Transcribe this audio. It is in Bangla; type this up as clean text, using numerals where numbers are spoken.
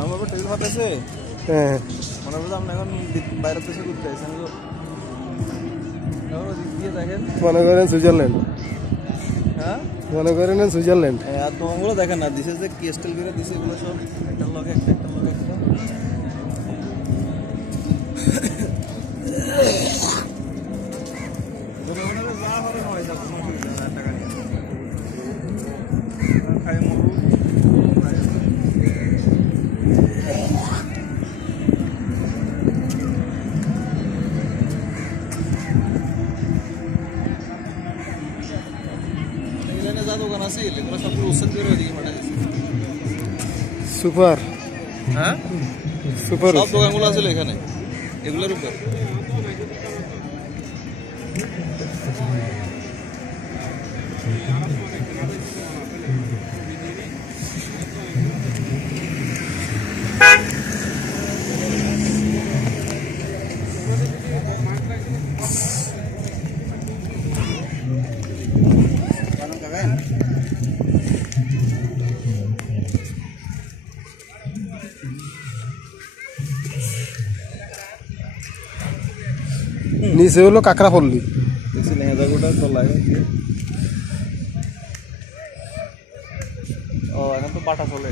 আমার টেবিল ভাত আছে। হ্যাঁ মনে করো আপনি এখন বাইরে দেশে ঘুরতে আসেন, দেখেন মনে করেন সুইজারল্যান্ড, হ্যাঁ মনে করেন সুইজারল্যান্ড। আর তোমাগুলো দেখেন না দিছে যে ক্রিস্টাল করে দিছে, এগুলো সব একটার লগে একটা, একটার লগে একটা। যা হবে হয় যা, কোনো অসুবিধা না, টাকা নিয়ে খাই মরু। যা দোকান আছে এগুলো সবগুলো উৎসব করে ওইদিকে পাঠাই দিচ্ছে। সুপার, হ্যাঁ সুপার সব দোকানগুলো আছে এখানে এগুলোর উপর। নিচে হলো কাঁকড়া পল্লী। দেখছি লেহেদাগুটা তলায়। ও এখন তো পাটা চলে।